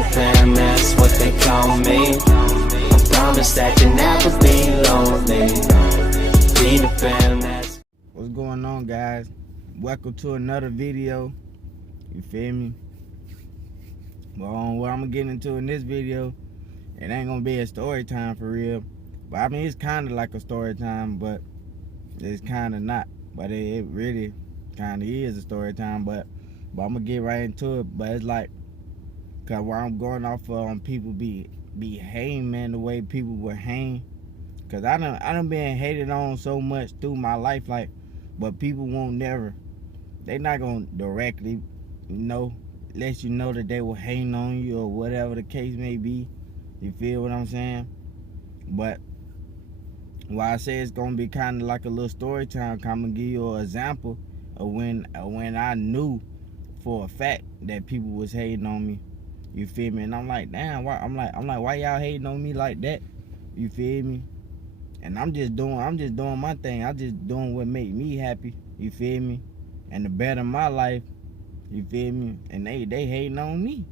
Peter Pan, that's what they call me. I promise that you'll never be lonely. Peter Pan, that's... What's going on, guys? Welcome to another video. You feel me? Well, what I'm gonna get into in this video, it ain't gonna be a story time for real. But I mean, it's kind of like a story time, but it's kind of not. But it really kind of is a story time. But I'm gonna get right into it. But it's like, cause where I'm going off of people be hating, man, the way people would hang. Cause I done been hated on so much through my life, like, but people won't never. They not gonna directly, let you know that they were hating on you or whatever the case may be. You feel what I'm saying? But why I say it's gonna be kind of like a little story time, I'm gonna give you an example of when I knew for a fact that people was hating on me. You feel me? And I'm like, damn, why? I'm like, why y'all hating on me like that? You feel me? And I'm just doing my thing. I'm just doing what make me happy. You feel me? And the better my life. You feel me? And they hating on me.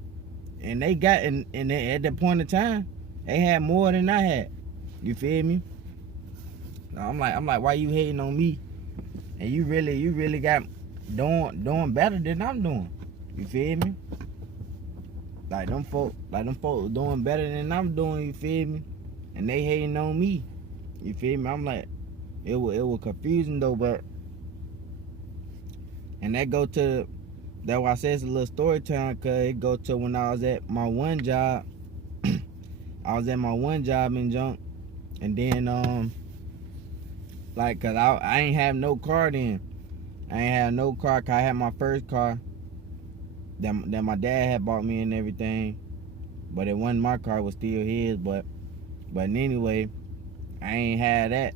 And they got and they, at that point in time, they had more than I had. You feel me? I'm like, why you hating on me? And you really got doing better than I'm doing. You feel me? Like them folks doing better than I'm doing. You feel me? And they hating on me. You feel me? I'm like, it was confusing though, but and that that's why I say it's a little story time, cause it go to when I was at my one job. I was at my one job in junk, and then like, cause I ain't have no car then. I ain't have no car, cause I had my first car that my dad had bought me and everything, but it wasn't my car, it was still his. But anyway, I ain't had that.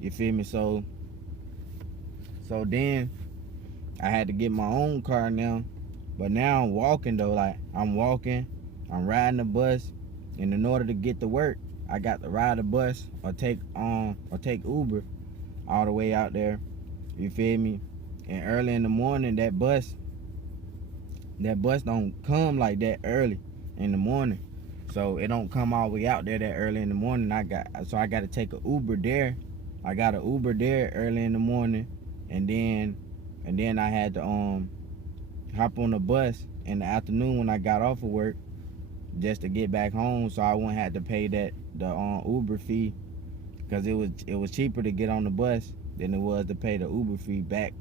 You feel me? So then I had to get my own car now. But now I'm walking though. Like, I'm walking, I'm riding the bus, and in order to get to work, I got to ride the bus or take Uber all the way out there. You feel me? And early in the morning, that bus don't come like that early in the morning. So it don't come all the way out there that early in the morning. I got to take an Uber there. I got an Uber there early in the morning, and then I had to hop on the bus in the afternoon when I got off of work, just to get back home, so I wouldn't have to pay the Uber fee, because it was cheaper to get on the bus than it was to pay the Uber fee back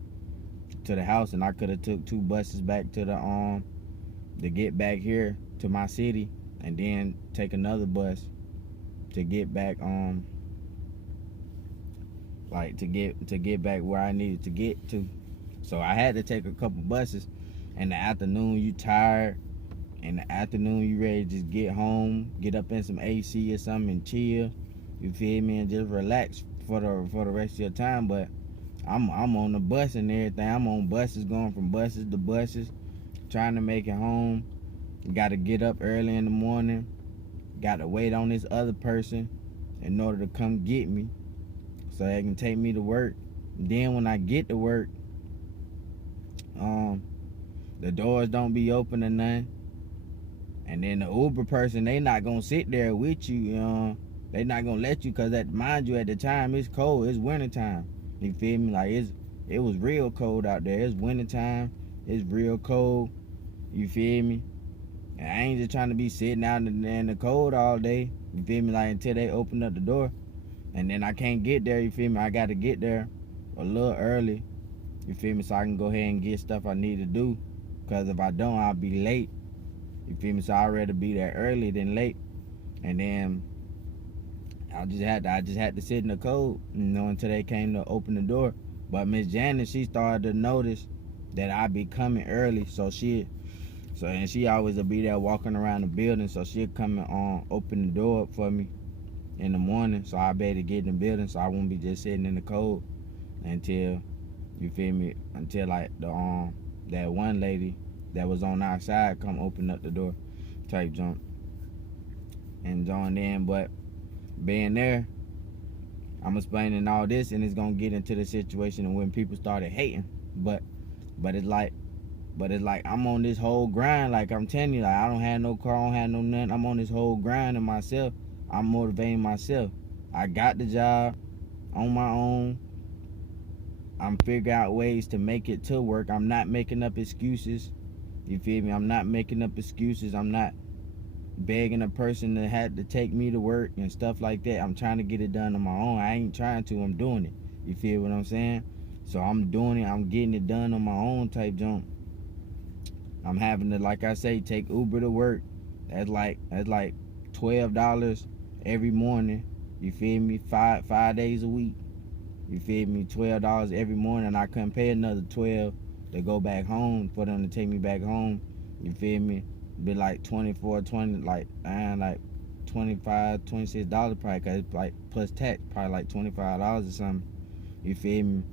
to the house. And I could have took 2 buses back to to get back here to my city, and then take another bus to get back like to get back where I needed to get to. So I had to take a couple buses. In the afternoon, you tired. In the afternoon, you ready to just get home, get up in some AC or something and chill. You feel me? And just relax for the rest of your time. But I'm on the bus and everything. I'm on buses, going from buses to buses, trying to make it home. Got to get up early in the morning. Got to wait on this other person in order to come get me, so they can take me to work. Then when I get to work, the doors don't be open or nothing. And then the Uber person, they not gonna sit there with you. They not gonna let you, cause mind you, at the time it's cold. It's winter time. You feel me? Like, it was real cold out there. It's winter time. It's real cold. You feel me? And I ain't just trying to be sitting out in the cold all day. You feel me? Like, until they open up the door. And then I can't get there, you feel me? I got to get there a little early, you feel me? So I can go ahead and get stuff I need to do. Because if I don't, I'll be late. You feel me? So I'd rather be there early than late. And then I just had to sit in the cold, until they came to open the door. But Miss Janet, she started to notice that I be coming early. And she always will be there walking around the building. So she'll come and open the door up for me in the morning, so I better get in the building, so I won't be just sitting in the cold until, you feel me, until like that one lady that was on our side come open up the door type jump and join in. But being there, I'm explaining all this, and it's gonna get into the situation of when people started hating. But it's like, But it's like I'm on this whole grind. Like I'm telling you, like I don't have no car, I don't have no nothing. I'm on this whole grind of myself. I'm motivating myself. I got the job on my own. I'm figuring out ways to make it to work. I'm not making up excuses. You feel me? I'm not making up excuses. I'm not begging a person to have to take me to work and stuff like that. I'm trying to get it done on my own. I ain't trying to, I'm doing it. You feel what I'm saying? So I'm doing it, I'm getting it done on my own type jump. I'm having to, like I say, take Uber to work. That's like $12 every morning. You feel me? Five days a week. You feel me? $12 every morning. I couldn't pay another $12 to go back home for them to take me back home. You feel me? Be like $25, $26 probably, cause it's like plus tax, probably like $25 or something. You feel me?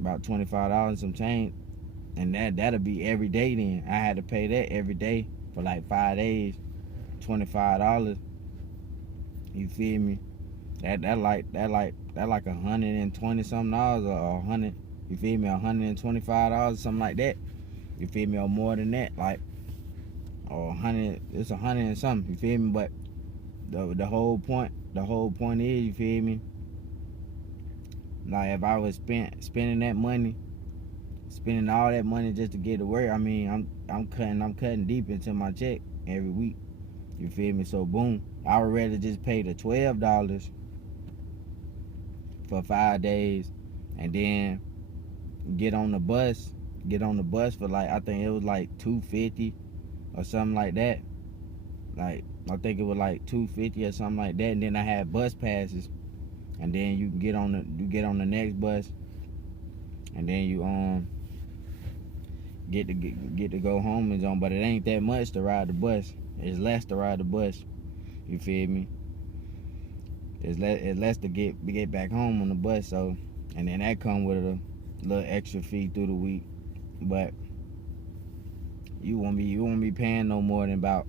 About $25 and some change. And that'll be every day then. I had to pay that every day for like 5 days. $25. You feel me? That like $120 something or $100. You feel me? $125, something like that. You feel me? Or more than that, like, or 100. It's 100 and something. You feel me? But the whole point is, you feel me? Like if I was spending that money, spending all that money just to get to work, I mean, I'm cutting deep into my check every week. You feel me? So boom, I would rather just pay the $12 for 5 days, and then get on the bus for like, I think it was like $250 or something like that. Like I think it was like $250 or something like that. And then I had bus passes, and then you can get on the next bus, and then you get to go home and on. But it ain't that much to ride the bus. It's less to ride the bus. You feel me? It's less to get back home on the bus. So, and then that come with a little extra fee through the week. But you won't be paying no more than about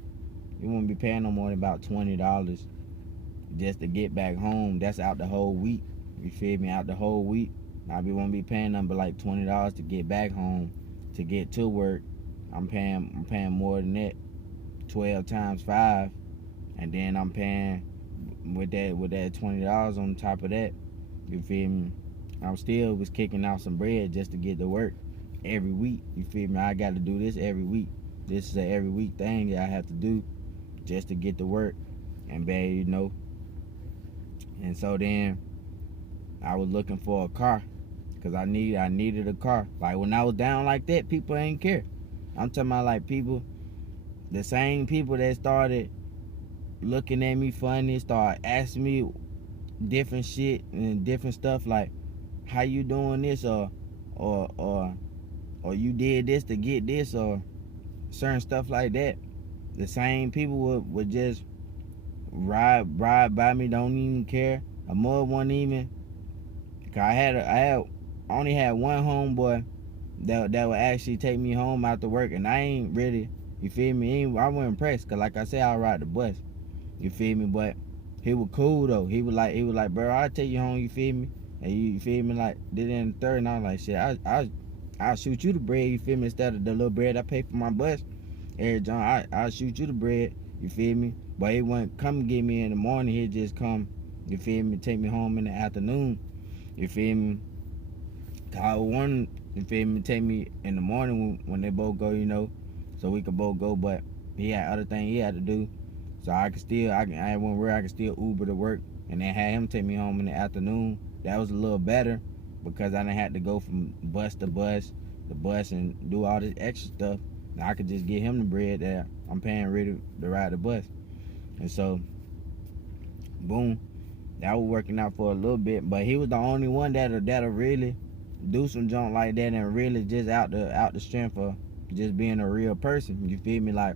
$20 just to get back home. That's out the whole week. You feel me? Out the whole week, won't be paying nothing but like $20 to get back home, to get to work. I'm paying more than that, 12 times 5, and then I'm paying with that $20 on top of that. You feel me? I still was kicking out some bread just to get to work every week. You feel me? I got to do this every week. This is an every week thing that I have to do just to get to work, and babe, you know. And so then I was looking for a car, because I needed a car. Like when I was down like that, people ain't care. I'm talking about like people, the same people that started looking at me funny, started asking me different shit and different stuff, like, how you doing this, or you did this to get this, or certain stuff like that. The same people would just ride by me, don't even care. A mud wasn't even, cause I only had one homeboy that would actually take me home after work, and I ain't really, you feel me? I wasn't impressed, cause like I said, I ride the bus. You feel me? But he was cool though. He was like, bro, I'll take you home. You feel me? And you feel me? Like did it in the third, and I was like, shit, I'll shoot you the bread. You feel me? Instead of the little bread I pay for my bus, every time I'll shoot you the bread. You feel me? But he wouldn't come get me in the morning. He'd just come, you feel me, take me home in the afternoon. You feel me? Call one, you feel me, take me in the morning when they both go, you know, so we could both go. But he had other things he had to do, so I had one where I could still Uber to work, and then had him take me home in the afternoon. That was a little better, because I didn't have to go from bus to bus, and do all this extra stuff. Now I could just get him the bread that I'm paying ready to ride the bus. And so, boom, that was working out for a little bit. But he was the only one that'll really do some junk like that, and really just out the strength of just being a real person. You feel me? Like,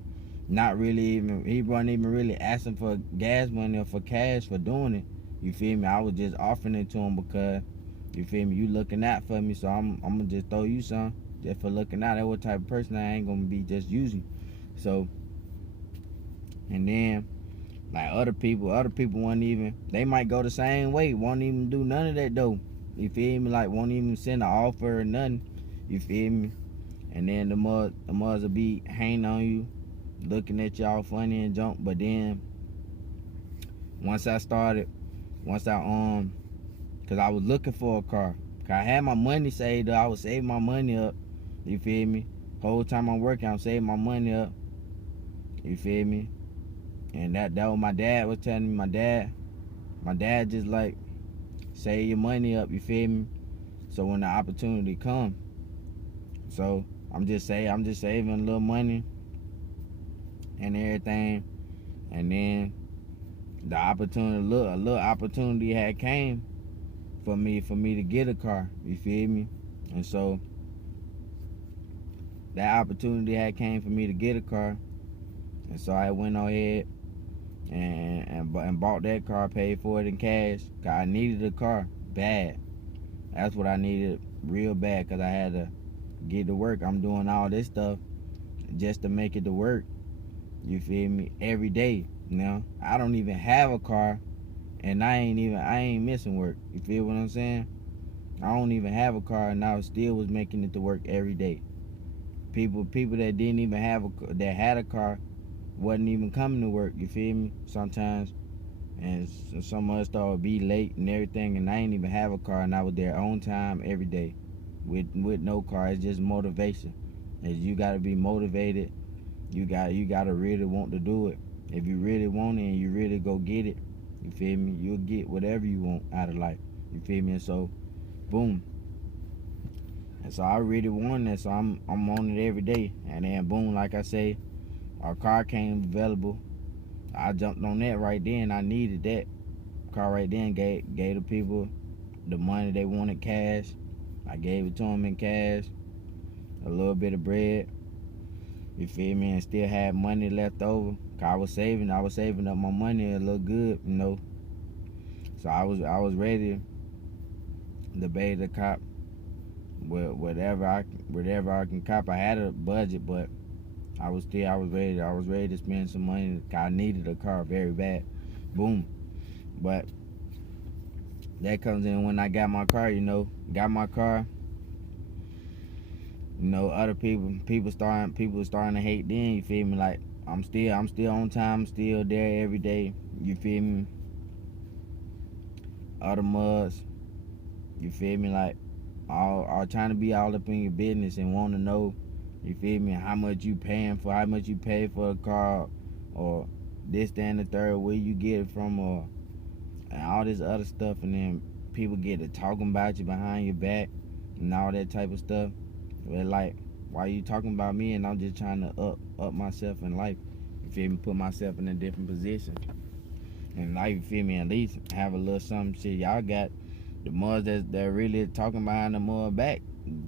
not really even, he wasn't even really asking for gas money or for cash for doing it. You feel me? I was just offering it to him because, you feel me, you looking out for me, so I'm gonna just throw you some just for looking out. That's what type of person I ain't gonna be just using. So, and then like other people won't even, they might go the same way, won't even do none of that though. You feel me? Like won't even send an offer or nothing. You feel me? and then the mothers will be hanging on you, looking at y'all funny and junk. But then once I cause I was looking for a car. Cause I had my money saved up. I was saving my money up. You feel me? Whole time I'm working, I'm saving my money up. You feel me? And that what my dad was telling me. My dad just like, save your money up. You feel me? So when the opportunity come, so I'm just saving a little money and everything, and then the opportunity, a little opportunity had came for me to get a car. You feel me? And so that opportunity had came for me to get a car, and so I went ahead and bought that car, paid for it in cash. Cause I needed a car bad. That's what I needed real bad, cause I had to get to work. I'm doing all this stuff just to make it to work. You feel me? Every day. Now I don't even have a car, and I ain't missing work. You feel what I'm saying? I don't even have a car, and I still was making it to work every day. People that didn't even have that had a car wasn't even coming to work. You feel me? Sometimes, and some other stuff would be late and everything, and I ain't even have a car, and I was there on time every day with no car. It's just motivation. And you gotta be motivated. You gotta really want to do it. If you really want it and you really go get it, you feel me? You'll get whatever you want out of life. You feel me? And so, boom. And so I really want that, so I'm on it every day. And then boom, like I say, our car came available. I jumped on that right then. I needed that car right then. Gave the people the money they wanted cash. I gave it to them in cash, a little bit of bread. You feel me? And still had money left over. Cause I was saving up my money a little good, you know. So I was ready to pay the cop whatever I can cop. I had a budget, but I was ready to spend some money. I needed a car very bad. Boom. But that comes in when I got my car, you know. Got my car. You know, other people starting to hate then, you feel me? Like I'm still on time, still there every day. You feel me? Other muds, you feel me? Like all trying to be all up in your business and want to know, you feel me, how much you pay for a car, or this, that, and the third, where you get it from, or and all this other stuff. And then people get to talking about you behind your back and all that type of stuff. They're like, why you talking about me? And I'm just trying to up myself in life. You feel me? Put myself in a different position in life. You feel me? At least have a little something. Shit, y'all got the muds that really talking behind the mud back.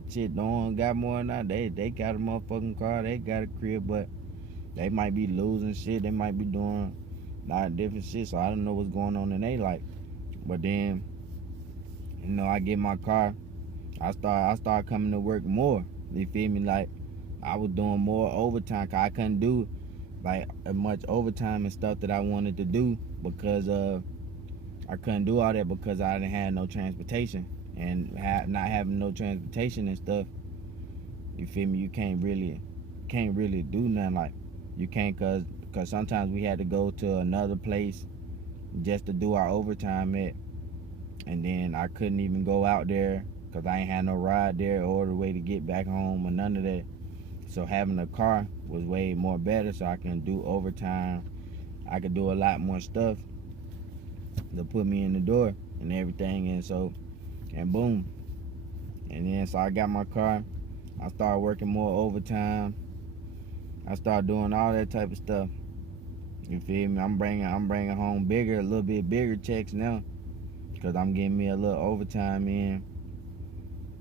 Shit, don't got more than that. They got a motherfucking car. They got a crib, but they might be losing shit. They might be doing a lot of different shit. So I don't know what's going on in their life. But then, you know, I get my car. I start coming to work more. You feel me? Like I was doing more overtime, cause I couldn't do like as much overtime and stuff that I wanted to do, because I couldn't do all that because I didn't have no transportation. And not having no transportation and stuff, you feel me? You can't really do nothing. Like you can't, cause sometimes we had to go to another place just to do our overtime at, and then I couldn't even go out there because I ain't had no ride there or the way to get back home or none of that. So having a car was way more better, so I can do overtime. I could do a lot more stuff to put me in the door and everything. And boom. And then so I got my car. I started working more overtime. I started doing all that type of stuff. You feel me? I'm bringing home a little bit bigger checks now, because I'm getting me a little overtime in.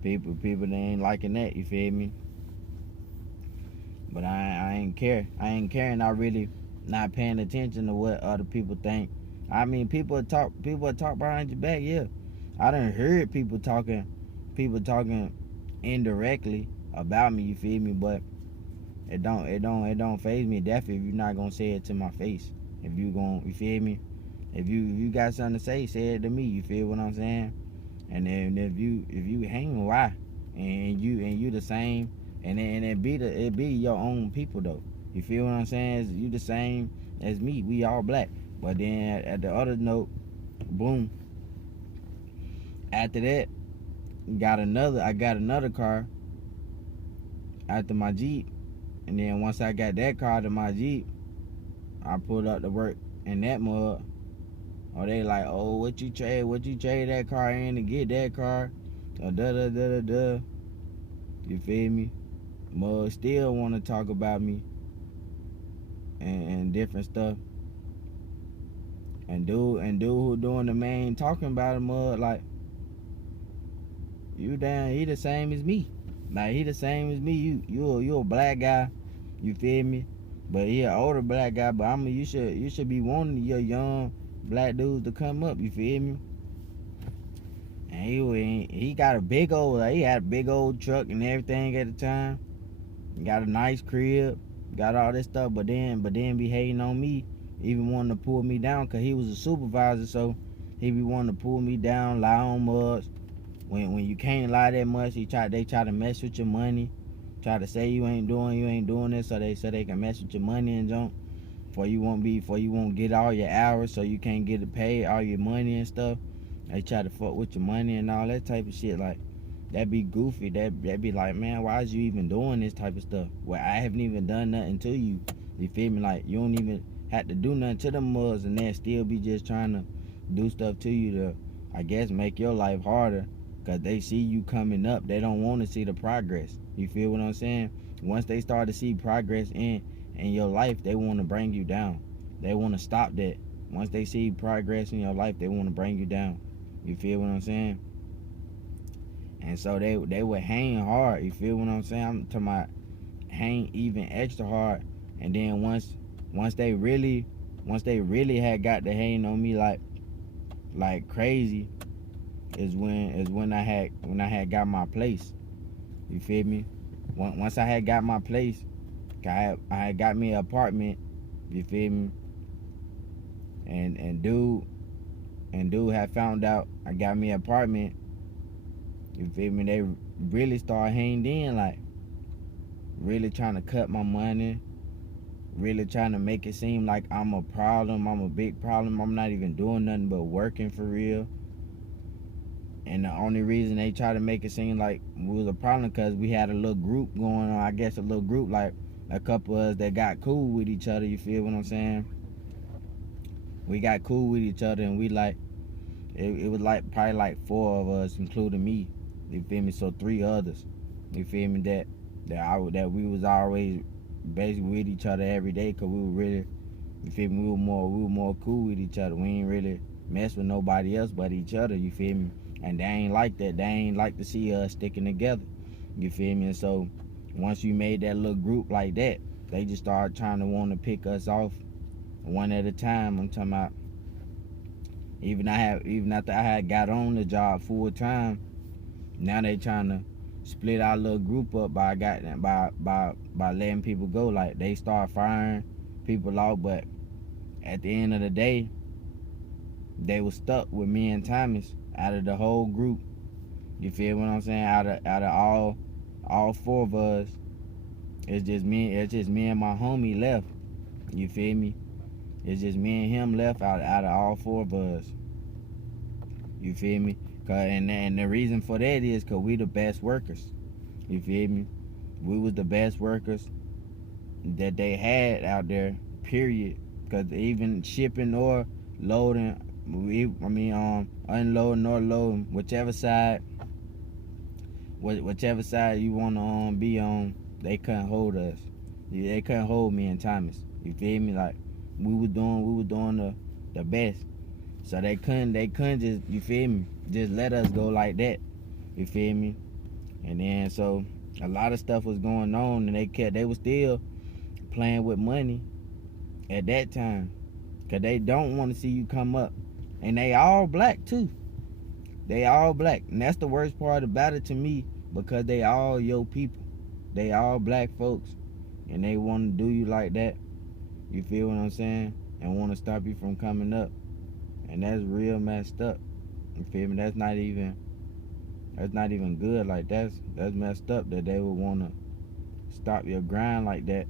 People they ain't liking that, you feel me? But I ain't care. I ain't caring. I really not paying attention to what other people think. I mean, people talk behind your back, yeah. I done heard people talking indirectly about me, you feel me? But it don't faze me. Definitely, if you're not gonna say it to my face. If you feel me? If you got something to say it to me. You feel what I'm saying? And then if you hang, why? And you the same And it be your own people though. You feel what I'm saying? You the same as me. We all black. But then at the other note, boom. After that, I got another car after my Jeep. And then once I got that car to my Jeep, I pulled up to work in that mud. Or they like, oh, what you trade that car in to get that car? Or da da da da da. You feel me? Mud still want to talk about me and different stuff. And dude who doing the main talking about it, Mud, like, you damn, he the same as me. Like, he the same as me. You a black guy, you feel me? But he an older black guy. But you should be wanting your young black dudes to come up. You feel me? And he got a big old, he had a big old truck and everything at the time. He got a nice crib, got all this stuff. But then be hating on me, even wanting to pull me down, cause he was a supervisor. So he be wanting to pull me down, lie on much. When you can't lie that much, they try to mess with your money, try to say you ain't doing this, so they can mess with your money and jump. For you won't get all your hours, so you can't get it paid, all your money and stuff. They try to fuck with your money and all that type of shit. Like, that be goofy. That be like, man, why is you even doing this type of stuff? Well, I haven't even done nothing to you. You feel me? Like, you don't even have to do nothing to them mugs, and they still be just trying to do stuff to you to, I guess, make your life harder. Cause they see you coming up. They don't want to see the progress. You feel what I'm saying? Once they start to see progress in your life, they want to bring you down. They want to stop that. Once they see progress in your life, they want to bring you down. You feel what I'm saying? And so they would hang hard. You feel what I'm saying? I'm talking about hang even extra hard. And then once they really had got the hang on me like crazy, is when I had got my place. You feel me? Once I had got my place, I had got me an apartment. You feel me? And dude had found out I got me an apartment. You feel me? They really started hanging in, like, really trying to cut my money, really trying to make it seem like I'm a problem, I'm a big problem. I'm not even doing nothing but working for real. And the only reason they try to make it seem like we was a problem because we had a little group going on. I guess a little group, like a couple of us that got cool with each other. You feel what I'm saying? We got cool with each other, and we like, it was like probably like 4 of us, including me. You feel me? So 3 others. You feel me? That we was always basically with each other every day, cause we were really, you feel me? We were more cool with each other. We ain't really mess with nobody else but each other. You feel me? And they ain't like that. They ain't like to see us sticking together. You feel me? And so once you made that little group like that, they just started trying to want to pick us off one at a time. I'm talking about even after I had got on the job full time, now they trying to split our little group up by letting people go. Like, they start firing people off, but at the end of the day, they was stuck with me and Thomas out of the whole group. You feel what I'm saying? Out of all 4 of us, it's just me and my homie left. You feel me? It's just me and him left out of all 4 of us. You feel me? And the reason for that is because we the best workers. You feel me? We was the best workers that they had out there, period. Because even shipping or loading, unloading or loading, whichever side you want to be on, they couldn't hold us. They couldn't hold me and Thomas. You feel me? Like, we were doing the best. So they couldn't just, you feel me, just let us go like that. You feel me? And then so a lot of stuff was going on, and they were still playing with money at that time, because they don't want to see you come up. And they all black too. They all black. And that's the worst part about it to me, because they all your people. They all black folks. And they want to do you like that. You feel what I'm saying? And want to stop you from coming up. And that's real messed up. You feel me? That's not even good. Like, that's messed up that they would want to stop your grind like that.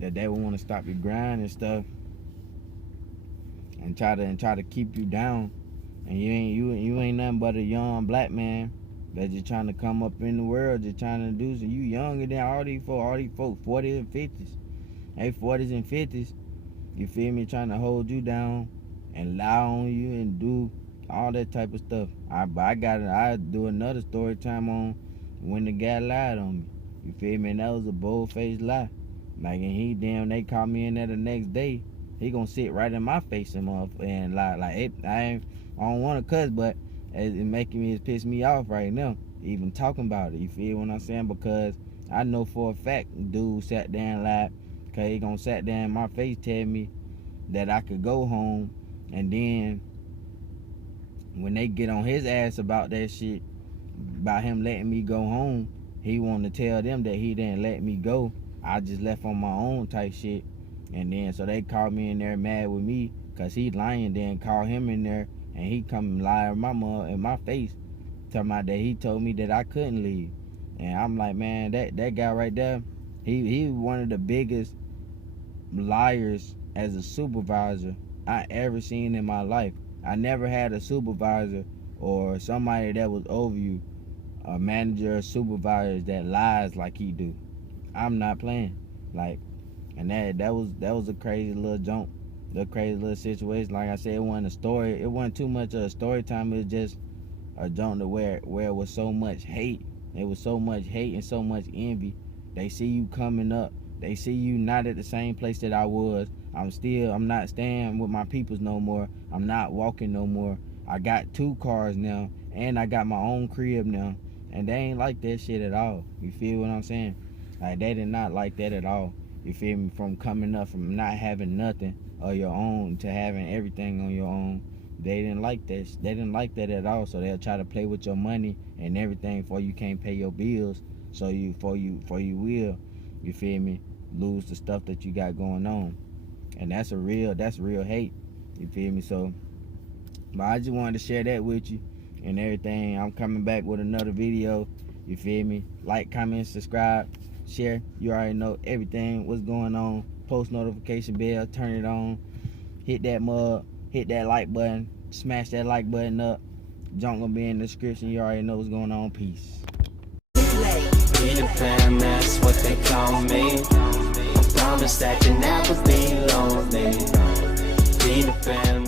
That they would want to stop your grind and stuff, and try to keep you down. And you ain't nothing but a young black man that's just trying to come up in the world, just trying to do so. You younger than all these folks, 40s and 50s. Hey, 40s and 50s, you feel me, trying to hold you down and lie on you and do all that type of stuff. I do another story time on when the guy lied on me. You feel me? And that was a bold-faced lie. Like, and they called me in there the next day. He gonna sit right in my face and lie. Like, I don't want to cuss, but it's piss me off right now, even talking about it. You feel what I'm saying? Because I know for a fact, dude sat there and lied. Cause he gonna sat there in my face, tell me that I could go home, and then when they get on his ass about that shit, about him letting me go home, he wanted to tell them that he didn't let me go. I just left on my own type shit. And then so they called me in there mad with me because he lying. Then call him in there and he come and lie in my face, talking about that he told me that I couldn't leave. And I'm like, man, that guy right there, he one of the biggest liars as a supervisor I ever seen in my life. I never had a supervisor or somebody that was over you, a manager or supervisor that lies like he do. I'm not playing. Like, and that was a crazy little jump, the crazy little situation. Like I said, it wasn't a story. It wasn't too much of a story time. It was just a jump to where it was so much hate. It was so much hate and so much envy. They see you coming up. They see you not at the same place that I was. I'm not staying with my peoples no more. I'm not walking no more. I got 2 cars now, and I got my own crib now. And they ain't like that shit at all. You feel what I'm saying? Like, they did not like that at all. You feel me? From coming up from not having nothing of your own to having everything on your own. They didn't like that. They didn't like that at all. So they'll try to play with your money and everything for you can't pay your bills. So you will, you feel me, lose the stuff that you got going on. And that's real hate. You feel me? So, but I just wanted to share that with you and everything. I'm coming back with another video. You feel me? Like, comment, subscribe, share. You already know everything, what's going on. Post notification bell, turn it on. Hit that mug, hit that like button, smash that like button up. Junk gonna be in the description. You already know what's going on. Peace. Peter Pan, that's what they call me. I promise that you never be lonely. Peter Pan.